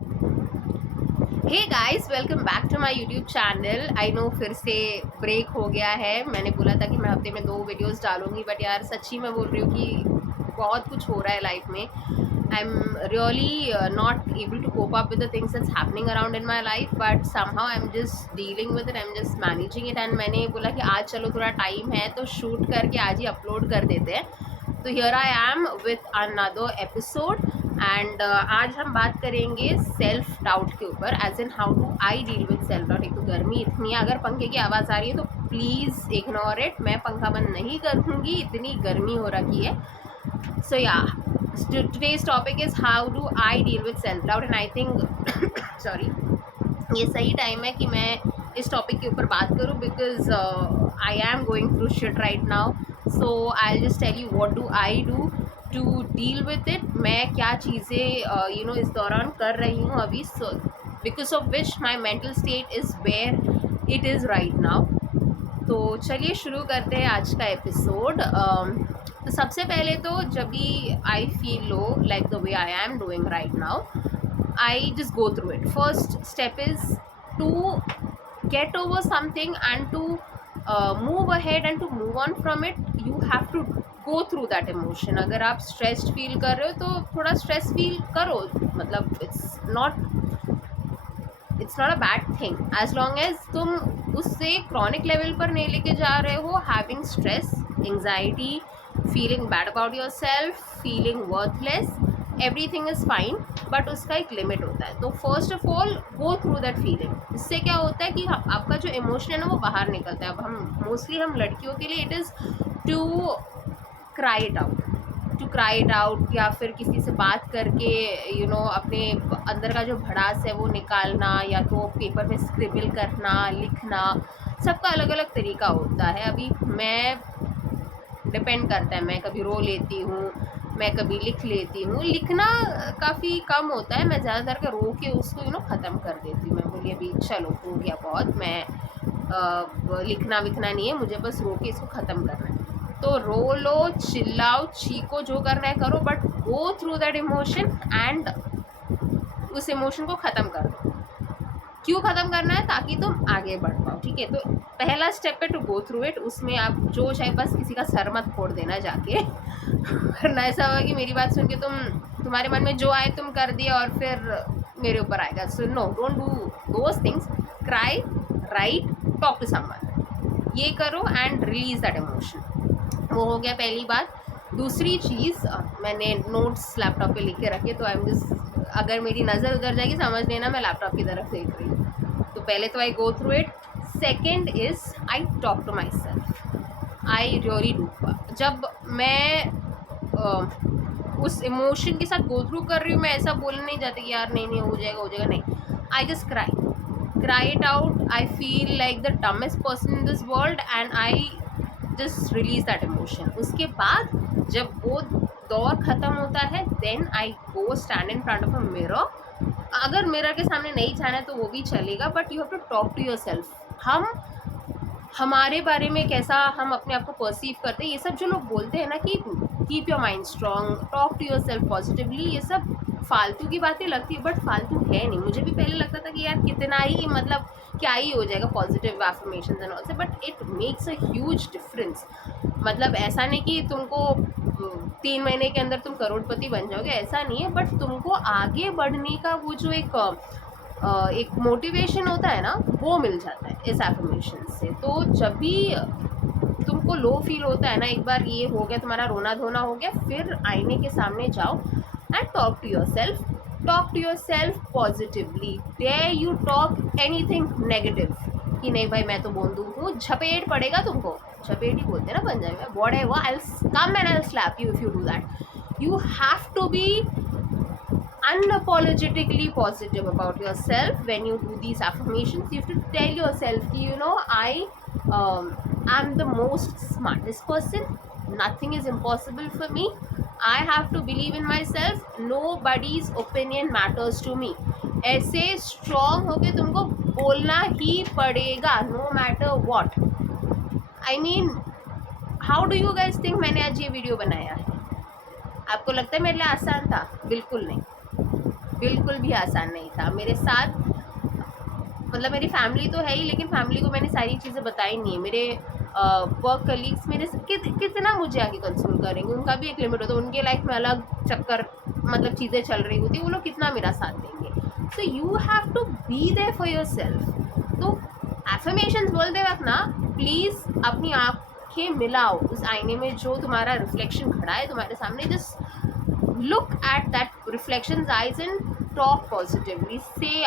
Hey guys, welcome back to my YouTube channel. I know फिर से break हो गया है। मैंने बोला था कि मैं हफ्ते में 2 वीडियोस डालूंगी, बट यार सच्ची मैं बोल रही हूँ कि बहुत कुछ हो रहा है लाइफ में। I am really not able to cope up with the things that's happening around in my life, but somehow I am just dealing with it, I am just managing it. And मैंने बोला कि आज चलो थोड़ा time है तो shoot करके आज ही अपलोड कर देते हैं। तो here I am with another episode and आज हम बात करेंगे सेल्फ डाउट के ऊपर, as in how do I deal with self doubt. एक तो गर्मी इतनी है, अगर पंखे की आवाज़ आ रही है तो प्लीज़ इग्नोर इट। मैं पंखा बंद नहीं करूँगी, इतनी गर्मी हो रखी है। सो या today's topic is how do I deal with self doubt, and I think sorry, ये सही टाइम है कि मैं इस टॉपिक के ऊपर बात करूँ, because I am going through shit right now. So I just tell you what do I do to deal with it. मैं क्या चीज़ें इस दौरान कर रही हूँ अभी, so because of which my mental state is where it is right now. तो चलिए शुरू करते हैं आज का एपिसोड। तो सबसे पहले तो जब भी I feel low like the way I am doing right now, I just go through it. First step is to get over something and to move ahead and to move on from it. You have to go through that emotion. अगर आप stressed feel कर रहे हो तो थोड़ा stress feel करो, मतलब it's not a bad thing as long as तुम उससे chronic level पर नहीं लेके जा रहे हो। Having stress, anxiety, feeling bad about yourself, feeling worthless, everything is fine, but उसका एक लिमिट होता है। तो first of all go through that feeling. इससे क्या होता है कि आपका जो इमोशन है ना वो बाहर निकलता है। अब हम लड़कियों के लिए it is to cry it out, या फिर किसी से बात करके अपने अंदर का जो भड़ास है वो निकालना, या तो पेपर पे स्क्रिबल करना, लिखना। सबका अलग अलग तरीका होता है। अभी मैं डिपेंड करता है, मैं कभी रो लेती हूँ, मैं कभी लिख लेती हूँ। लिखना काफ़ी कम होता है, मैं ज़्यादातर के रो के उसको ख़त्म कर देती हूँ। मैं बोली अभी चलो हो गया बहुत, मैं लिखना विखना नहीं है, मुझे बस रो के इसको ख़त्म करना है। तो रो लो, चिल्लाओ, चीखो, जो करना है करो, but go through that emotion and उस इमोशन को ख़त्म कर दो। क्यों ख़त्म करना है? ताकि तुम आगे बढ़ पाओ, ठीक है। तो पहला स्टेप है टू गो थ्रू इट। उसमें आप जो चाहे, बस किसी का सर मत फोड़ देना जाके वरना ऐसा होगा कि मेरी बात सुन के तुम्हारे मन में जो आए तुम कर दिया और फिर मेरे ऊपर आएगा। So no, don't do those things. Cry, right, talk to someone, ये करो एंड रिलीज दैट इमोशन। वो हो गया पहली बात। दूसरी चीज़, मैंने नोट्स लैपटॉप पे लिख के रखे, तो आई एम जस्ट, अगर मेरी नज़र उधर जाएगी समझ लेना मैं लैपटॉप की तरफ देख रही हूँ। तो पहले तो I go through it. Second is I talk to myself. I really do. जब मैं उस इमोशन के साथ गो थ्रू कर रही हूँ, मैं ऐसा बोलने नहीं जाती कि यार नहीं हो जाएगा नहीं। I just cry it out. I feel like the dumbest person in this world and I just release that emotion. उसके बाद जब वो दौर ख़त्म होता है, then I go stand in front of a mirror. अगर मिरर के सामने नहीं जाना है तो वो भी चलेगा, but you have to talk to yourself. हमारे बारे में कैसा हम अपने आप को परसीव करते हैं, ये सब जो लोग बोलते हैं ना कि keep your mind strong, talk to yourself positively, ये सब फालतू की बातें लगती है, बट फालतू है नहीं। मुझे भी पहले लगता था कि यार कितना ही, मतलब क्या ही हो जाएगा पॉजिटिव एफर्मेशंस एंड ऑल से, but it makes a huge difference. मतलब ऐसा नहीं कि तुमको 3 महीने के अंदर तुम करोड़पति बन जाओगे, ऐसा नहीं है, बट तुमको आगे बढ़ने का वो जो एक मोटिवेशन होता है ना, वो मिल जाता है इस एफर्मेशन से। तो जब भी तुमको लो फील होता है ना, एक बार ये हो गया, तुम्हारा रोना धोना हो गया, फिर आईने के सामने जाओ and talk to yourself positively. Dare you talk anything negative कि नहीं भाई मैं तो बोंदू हूँ, झपेट पड़ेगा तुमको। झपेट ही बोलते हैं ना पंजाबी में, whatever, I will come and I will slap you if you do that. You have to be unapologetically positive about yourself when you do these affirmations. You have to tell yourself I am the most smartest person, nothing is impossible for me, I have to believe in myself, nobody's opinion matters to me। ऐसे strong होके तुमको बोलना ही पड़ेगा, no matter what. I mean, how do you guys think मैंने आज ये video बनाया है? आपको लगता है मेरे लिए आसान था? बिल्कुल नहीं। बिल्कुल भी आसान नहीं था मेरे साथ। मतलब मेरी फैमिली तो है ही, लेकिन फैमिली को मैंने सारी चीज़ें बताई नहीं है। मेरे वर्क कलीग्स मेरे से कितना मुझे आगे कंसोल करेंगे, उनका भी एक लिमिट होता है, उनके लाइफ में अलग चक्कर मतलब चीज़ें चल रही होती है, वो लोग कितना मेरा साथ देंगे। So you have to be there for yourself. तो एफर्मेशंस बोलते वक्त ना प्लीज़ अपनी आँखें मिलाओ उस आईने में जो तुम्हारा रिफ्लेक्शन खड़ा है तुम्हारे सामने। Just look at that reflections eyes and talk positively, say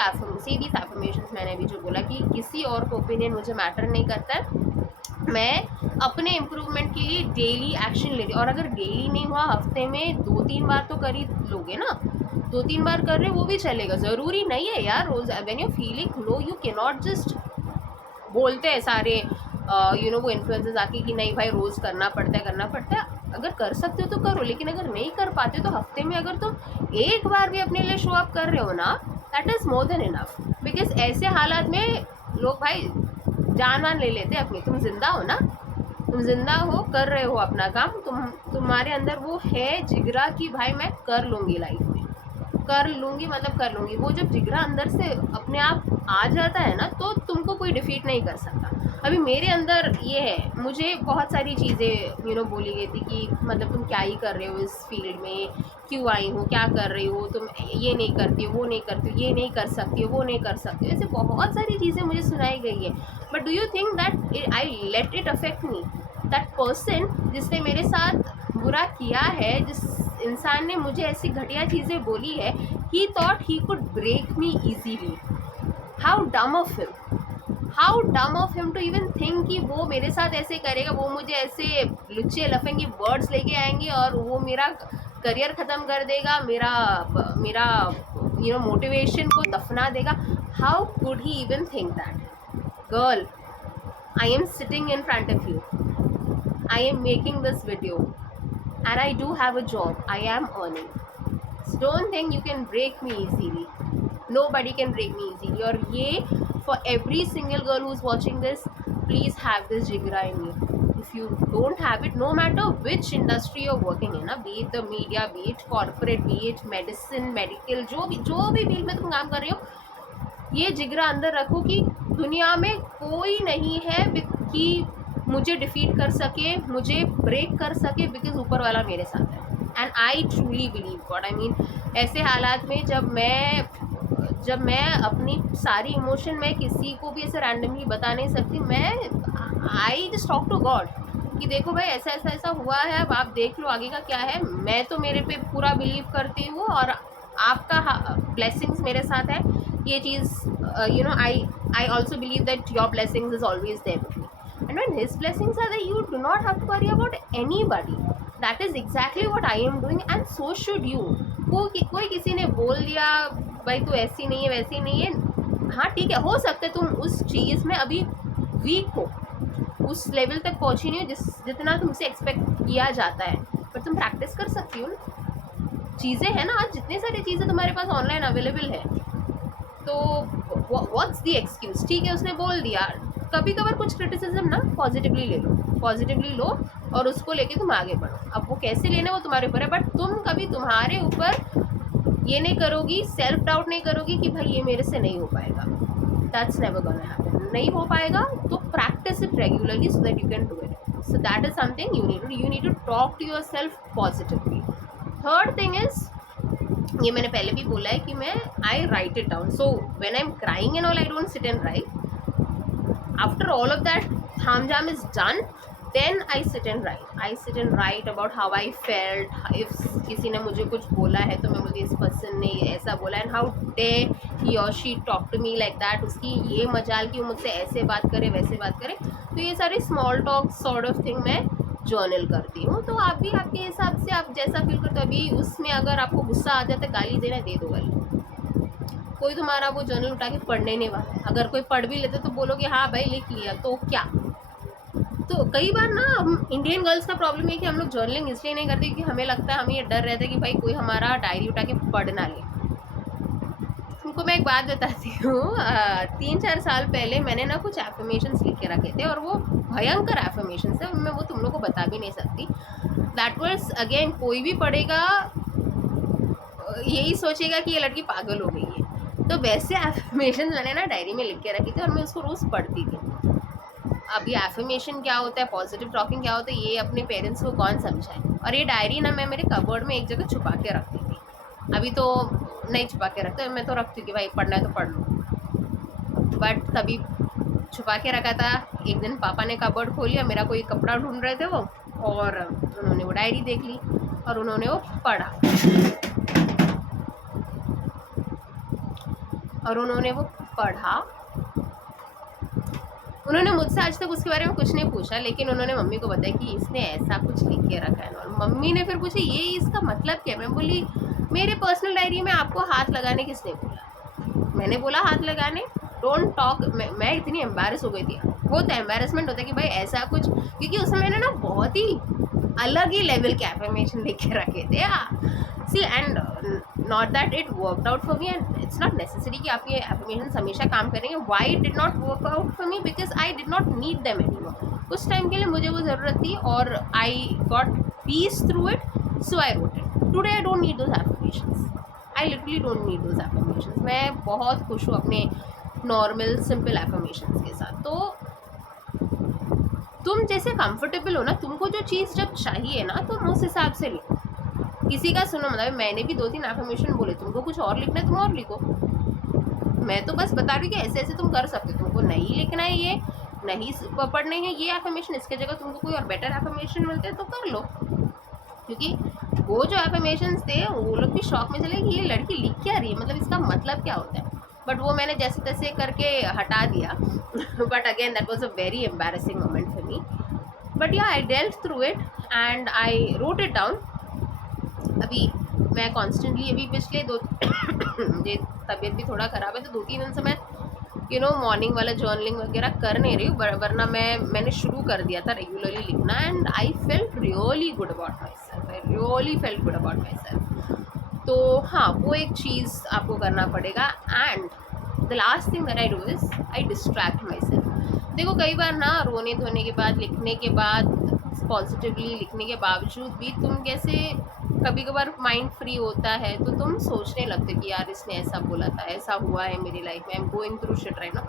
these affirmations। मैंने अभी जो बोला कि किसी और को ओपिनियन मुझे मैटर नहीं करता है, मैं अपने इम्प्रूवमेंट के लिए डेली एक्शन ले रही हूँ। और अगर डेली नहीं हुआ, हफ्ते में 2-3 बार तो कर ही लोगे ना, 2-3 बार कर रहे वो भी चलेगा, ज़रूरी नहीं है यार रोज़। When you feeling low you can not just बोलते हैं सारे वो इन्फ्लुएंसर्स आके कि नहीं भाई रोज़ करना पड़ता है। अगर कर सकते हो तो करो, लेकिन अगर नहीं कर पाते तो हफ्ते में अगर तुम एक बार भी अपने लिए शो अप कर रहे हो ना, that is more than enough. Because ऐसे हालात में लोग भाई जान वान ले लेते हैं अपनी। तुम जिंदा हो ना, तुम जिंदा हो, कर रहे हो अपना काम, तुम्हारे अंदर वो है जिगरा कि भाई मैं कर लूँगी लाइफ में, कर लूँगी मतलब कर लूँगी। वो जब जिगरा अंदर से अपने आप आ जाता है ना, तो तुमको कोई डिफीट नहीं कर सकता। अभी मेरे अंदर ये है, मुझे बहुत सारी चीज़ें बोली गई थी कि मतलब तुम क्या ही कर रहे हो इस फील्ड में, क्यों आई हो, क्या कर रही हो तुम, ये नहीं करती हो, वो नहीं करती हो, ये नहीं कर सकती हो, वो नहीं कर सकती हो, ऐसे बहुत सारी चीज़ें मुझे सुनाई गई है। But do you think that I let it affect me? That person जिसने मेरे साथ बुरा किया है, जिस इंसान ने मुझे ऐसी घटिया चीज़ें बोली है, he thought he could break me easily. How dumb of him to even think कि वो मेरे साथ ऐसे करेगा, वो मुझे ऐसे लुच्चे लफेंगे वर्ड्स लेके आएंगे और वो मेरा करियर ख़त्म कर देगा, मेरा मोटिवेशन को दफना देगा। How could he even think that? Girl, I am sitting in front of you, I am making this video and I do have a job, I am earning. So don't think you can break me easily. Nobody can break me easily. और ये for every single girl who's watching this, please have this jigra in you. If you don't have it, no matter which industry you're working in, be it the media, be it corporate, be it medicine, medical, जो भी field में तुम काम कर रहे हो, ये जिगरा अंदर रखो कि दुनिया में कोई नहीं है कि मुझे डिफीट कर सके, मुझे ब्रेक कर सके, बिकॉज ऊपर वाला मेरे साथ है। And I truly believe God, I mean ऐसे हालात में जब मैं अपनी सारी इमोशन मैं किसी को भी ऐसे रैंडमली बता नहीं सकती, मैं I just talk to God कि देखो भाई ऐसा हुआ है, अब आप देख लो आगे का क्या है। मैं तो मेरे पे पूरा बिलीव करती हूँ और आपका ब्लेसिंग्स मेरे साथ है। ये चीज़ I also believe that your blessings is always there with me. And when his blessings are there, you do not have to worry about anybody. That is exactly what I am doing and so should you. कोई किसी ने बोल दिया भाई तू ऐसी नहीं है वैसी नहीं है, हाँ ठीक है, हो सकता है तुम उस चीज़ में अभी वीक हो, उस लेवल तक पहुँची नहीं हो जितना तुमसे एक्सपेक्ट किया जाता है, पर तुम प्रैक्टिस कर सकती हो ना। चीज़ें हैं ना, आज जितनी सारी चीज़ें तुम्हारे पास ऑनलाइन अवेलेबल है, तो व्हाट्स द एक्सक्यूज़? ठीक है, उसने बोल दिया। कभी कभार कुछ क्रिटिसिज्म ना पॉजिटिवली लो और उसको लेके तुम आगे बढ़ो। अब वो कैसे लेना वो तुम्हारे ऊपर है, बट तुम कभी तुम्हारे ऊपर ये नहीं करोगी, सेल्फ डाउट नहीं करोगी कि भाई ये मेरे से नहीं हो पाएगा। That's never gonna happen. नहीं हो पाएगा तो practice it regularly so that you can do it. So that is something you need to talk to yourself positively. Third thing is, ये मैंने पहले भी बोला है कि मैं I write it down. So when I am crying and all, I don't sit and write. After all of that hamjam is done, then I sit and write about how I felt. If किसी ने मुझे कुछ बोला है तो मैं बोलती इस पर्सन ने ऐसा बोला, and how dare he or she talk to me like that. उसकी ये मजाल कि वो मुझसे ऐसे बात करे वैसे बात करे। तो ये सारी small talk sort of thing मैं जर्नल करती हूँ। तो आप भी आपके हिसाब से आप जैसा फील करते हो, अभी उसमें अगर आपको गुस्सा आ जाता है गाली देना, दे दो गाली। कोई तुम्हारा वो जर्नल उठा के पढ़ने नहीं वाला। अगर कोई पढ़ भी लेते तो बोलोगे हाँ भाई लिख लिया, तो क्या। तो कई बार ना हम इंडियन गर्ल्स का प्रॉब्लम है कि हम लोग जर्नलिंग इसलिए नहीं करते क्योंकि हमें लगता है, हमें ये डर रहता है कि भाई कोई हमारा डायरी उठा के पढ़ ना ले। तुमको मैं एक बात बताती हूँ, 3-4 साल पहले मैंने ना कुछ एफर्मेशंस लिख के रखे थे और वो भयंकर एफर्मेशंस है, मैं वो तुम लोग को बता भी नहीं सकती। दैट वाज अगेन, कोई भी पढ़ेगा यही सोचेगा कि ये लड़की पागल हो गई है। तो वैसे एफर्मेशन मैंने ना डायरी में लिख के रखी थी और मैं उसको रोज़ पढ़ती थी। अब ये एफर्मेशन क्या होता है, पॉजिटिव टॉकिंग क्या होता है, ये अपने पेरेंट्स को कौन समझाए। और ये डायरी ना मैं मेरे कबर्ड में एक जगह छुपा के रखती थी। अभी तो नहीं छुपा के रखते, मैं तो रखती थी भाई, पढ़ना है तो पढ़ लो। बट तभी छुपा के रखा था। एक दिन पापा ने कबर्ड खोलिया, मेरा कोई कपड़ा ढूंढ रहे थे वो, और उन्होंने वो डायरी देख ली और उन्होंने वो पढ़ा, और उन्होंने वो पढ़ा। उन्होंने मुझसे आज तक उसके बारे में कुछ नहीं पूछा, लेकिन उन्होंने मम्मी को बताया कि इसने ऐसा कुछ लिख के रखा है। और मम्मी ने फिर पूछा ये इसका मतलब क्या है। मैं बोली मेरे पर्सनल डायरी में आपको हाथ लगाने किसने बोला। मैंने बोला हाथ लगाने, डोंट टॉक। मैं इतनी एम्बैरस हो गई थी। होता है एम्बैरसमेंट होता है कि भाई ऐसा कुछ, क्योंकि उस समय मैंने ना बहुत ही अलग ही लेवल के एफर्मेशन लिख के रखे थे। See and not that it worked out for me, and it's not necessary कि आपके एफर्मेशन हमेशा काम करेंगे। Why did not work out for me, because I did not need them anymore. उस टाइम के लिए मुझे वो ज़रूरत थी और I got peace through it, so I wrote it. Today I don't need those affirmations, I literally don't need those affirmations. मैं बहुत खुश हूँ अपने नॉर्मल सिंपल एफर्मेशंस के साथ। तो तुम जैसे कंफर्टेबल हो ना, तुमको जो चीज़ जब चाहिए ना, तुम उस हिसाब से लिखो। किसी का सुनो, मतलब मैंने भी 2-3 एफर्मेशन बोले, तुमको कुछ और लिखना है तुम और लिखो। मैं तो बस बता रही कि ऐसे ऐसे तुम कर सकते हो। तुमको नहीं लिखना है, ये नहीं पढ़ने है ये एफर्मेशन, इसके जगह तुमको कोई और बेटर एफर्मेशन मिलते हैं तो कर लो। क्योंकि वो जो एफर्मेशंस थे वो लोग भी शौक में चले कि ये लड़की लिख क्या रही है, मतलब इसका मतलब क्या होता है। बट वो मैंने जैसे तैसे करके हटा दिया। But again that was a very embarrassing moment for me. But yeah I dealt through it and I wrote it down. अभी मैं कॉन्स्टेंटली अभी पिछले मुझे तबीयत भी थोड़ा ख़राब है, तो 2-3 दिन से मैं मॉर्निंग वाला जर्नलिंग वगैरह कर नहीं रही हूँ, वरना मैंने शुरू कर दिया था रेगुलरली लिखना। And I felt really good about my self, I really felt good about my self. तो हाँ, वो एक चीज़ आपको करना पड़ेगा। And the last thing that I do is I distract my self. देखो कई बार ना रोने धोने के बाद, लिखने के बाद, पॉजिटिवली लिखने के बावजूद भी तुम कैसे कभी कभार माइंड फ्री होता है तो तुम सोचने लगते कि यार इसने ऐसा बोला था, ऐसा हुआ है मेरी लाइफ में, I am going through shit right ना।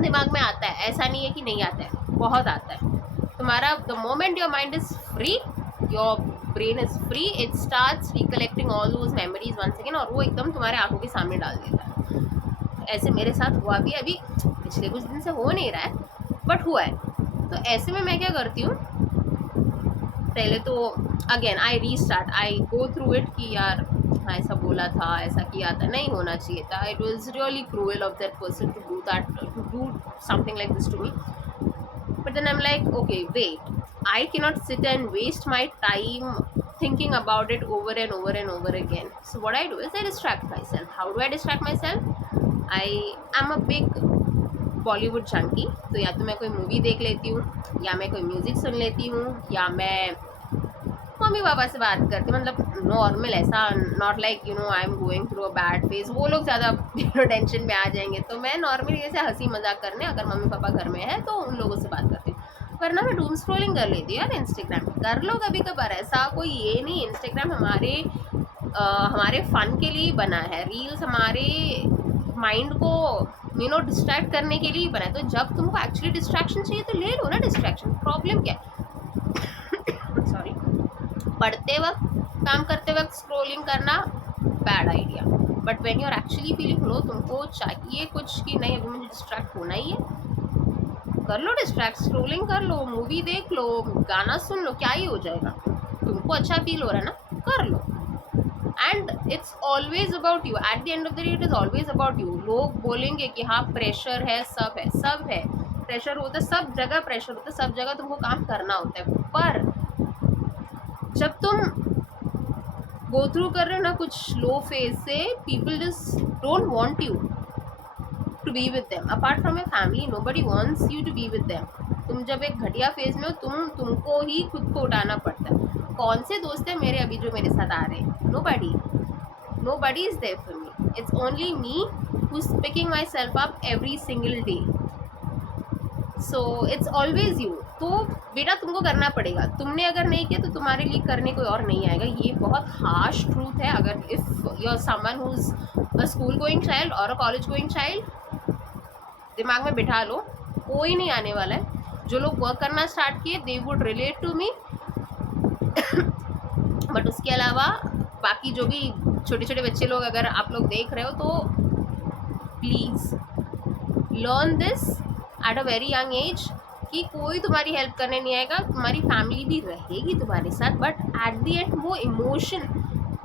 दिमाग में आता है, ऐसा नहीं है कि नहीं आता है, बहुत आता है तुम्हारा। The moment your mind is free, your brain is free, it starts recollecting all those memories one second, और वो एकदम तुम्हारे आंखों के सामने डाल देता है। ऐसे मेरे साथ हुआ भी, अभी पिछले कुछ दिन से हो नहीं रहा है बट हुआ है। तो ऐसे में मैं क्या करती हूँ, पहले तो again I restart, I go through it कि यार ऐसा बोला था, ऐसा किया था, नहीं होना चाहिए था, it was really cruel of that person to do that, to do something like this to me. But then I am like okay wait, I cannot sit and waste my time thinking about it over and over and over again. So what I do is I distract myself. How do I distract myself? I am a big Bollywood junkie. तो या तो मैं कोई movie देख लेती हूँ, या मैं कोई म्यूज़िक सुन लेती हूँ, या मैं मम्मी पापा से बात करती हूँ। मतलब नॉर्मल, ऐसा not like I am going through a bad phase, वो लोग ज़्यादा टेंशन में आ जाएंगे। तो मैं नॉर्मली ऐसे हंसी मजाक करने, अगर मम्मी पापा घर में है तो उन लोगों से बात करती हूँ। वरना मैं डूम स्क्रॉलिंग कर लेती हूँ यार। इंस्टाग्राम कर लो कभी कभार, ऐसा कोई ये नहीं। इंस्टाग्राम हमारे फ़न के लिए बना है, रील्स हमारे माइंड को डिस्ट्रैक्ट करने के लिए बना है। तो जब तुमको एक्चुअली डिस्ट्रैक्शन चाहिए तो ले लो ना डिस्ट्रैक्शन, प्रॉब्लम क्या है। सॉरी, पढ़ते वक्त, काम करते वक्त स्क्रॉलिंग करना bad idea. But when you are actually feeling low, तुमको चाहिए कुछ कि नहीं अभी मुझे डिस्ट्रैक्ट होना ही है, कर लो डिस्ट्रैक्ट, स्क्रॉलिंग कर लो, मूवी देख लो, गाना सुन लो, क्या ही हो जाएगा। तुमको अच्छा फील हो रहा है ना, कर लो। And it's always about you, at the end of the day it is always about you. लोग बोलेंगे कि हाँ प्रेशर है, सब है, सब है, प्रेशर होता है, सब जगह प्रेशर होता है, सब जगह तुमको काम करना होता है। पर जब तुम गो थ्रू कर रहे हो ना कुछ लो फेज से, people just don't want you to be with them. Apart from your family, nobody wants you to be with them. तुम जब एक घटिया फेज में हो, तुमको ही खुद को उठाना पड़ता है। कौन से दोस्त हैं मेरे अभी जो मेरे साथ आ रहे हैं? Nobody is there for me, it's only me who is picking myself up every single day. So it's always you. तो बेटा तुमको करना पड़ेगा, तुमने अगर नहीं किया तो तुम्हारे लिए करने कोई और नहीं आएगा। ये बहुत हार्श ट्रूथ है। अगर if you are someone who is a school going child और अ कॉलेज गोइंग चाइल्ड, दिमाग में बिठा लो, कोई नहीं आने वाला है। जो लोग वर्क करना स्टार्ट किए they would relate to me, but उसके अलावा बाकी जो भी छोटे छोटे बच्चे लोग अगर आप लोग देख रहे हो तो please learn this eight a very young as कि कोई तुम्हारी हेल्प करने नहीं आएगा। तुम्हारी फैमिली भी रहेगी तुम्हारे साथ, बट एट द एंड वो इमोशन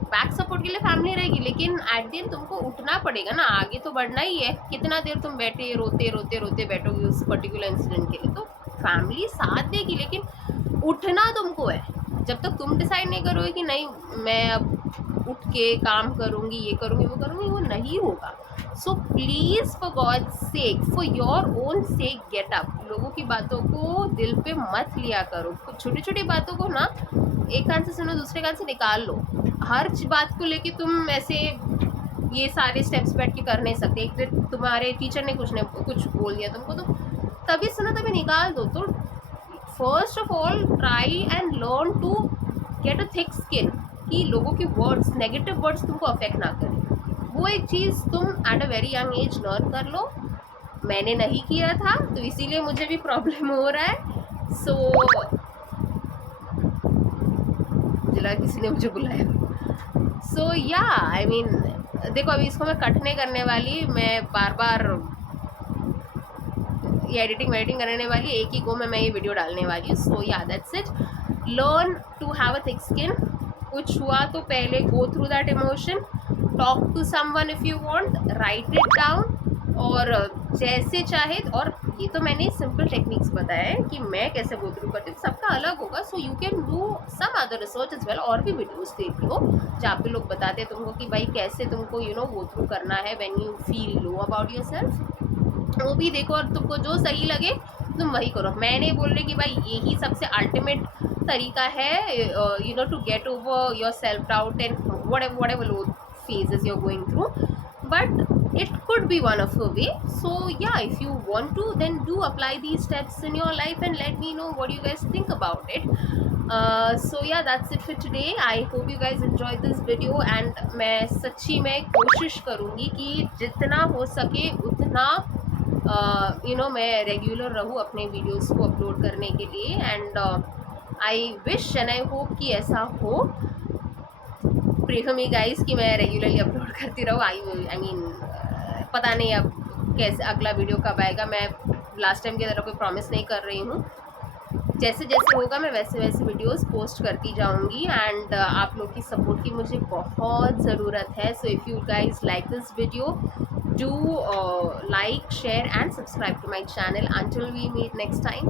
बैक सपोर्ट के लिए फैमिली रहेगी, लेकिन एट द एंड तुमको उठना पड़ेगा ना, आगे तो बढ़ना ही है। कितना देर तुम बैठे रोते रोते रोते बैठोगे उस पर्टिकुलर इंसिडेंट के लिए? तो फैमिली साथ देगी, लेकिन उठना तुमको है। जब तक तुम डिसाइड नहीं करोगे कि नहीं मैं अब उठ के काम करूँगी, ये करूँगी, वो करूँगी, वो नहीं होगा। So please for God sake, for your own sec get up. लोगों की बातों को दिल पे मत लिया करो। छोटी छोटी बातों को ना एक कान से सुनो दूसरे कान से निकाल लो। हर बात को लेके तुम ऐसे ये सारे स्टेप्स बैठ के कर नहीं सकते। एक दिन तुम्हारे टीचर ने कुछ बोल दिया तुमको, तो तभी सुनो तभी निकाल दो। तो first of all try and learn to get a thick skin कि लोगों के वर्ड्स, नेगेटिव वर्ड्स तुमको अफेक्ट ना करें। वो एक चीज़ तुम at a very young age learn कर लो। मैंने नहीं किया था तो इसीलिए मुझे भी प्रॉब्लम हो रहा है। सो जिला किसी ने मुझे बुलाया। सो या आई मीन देखो, अभी इसको मैं कट नहीं करने वाली, मैं बार बार ये एडिटिंग करने वाली, एक ही गो में मैं ये वीडियो डालने वाली हूँ। सो या that's it, learn to have a thick skin. कुछ हुआ तो पहले go through that emotion, talk to someone if you want, write it down, और जैसे चाहे। और ये तो मैंने सिंपल टेक्निक्स बताया है कि मैं कैसे गो थ्रू करती हूँ, सबका अलग होगा। So you can do some other research as well, और भी वीडियोस देख लो जहाँ पे लोग बताते हैं तुमको कि भाई कैसे तुमको गो थ्रू करना है when you feel low about yourself. वो भी देखो और तुमको जो सही लगे तुम वही करो। मैं नहीं बोल रही कि भाई यही सबसे अल्टीमेट तरीका है to get over your self doubt and whatever low phases you're going through, but it could be one of a way. So yeah, if you want to, then do apply these steps in your life and let me know what you guys think about it. So yeah, that's it for today. I hope you guys enjoyed this video, and मैं सच्ची में कोशिश करूँगी कि जितना हो सके उतना मैं रेगुलर रहूँ अपने वीडियोस को अपलोड करने के लिए। And I wish and I hope कि ऐसा हो। प्रे फॉर मी गाइस कि मैं रेगुलरली अपलोड करती रहूँ। आई मीन पता नहीं अब कैसे अगला वीडियो कब आएगा। मैं लास्ट टाइम की तरह कोई प्रॉमिस नहीं कर रही हूँ। जैसे जैसे होगा मैं वैसे वैसे वीडियोस पोस्ट करती जाऊंगी। एंड आप लोग की सपोर्ट की मुझे बहुत ज़रूरत है। So if you guys like this video, do like, share and subscribe to my channel. Until we meet next time,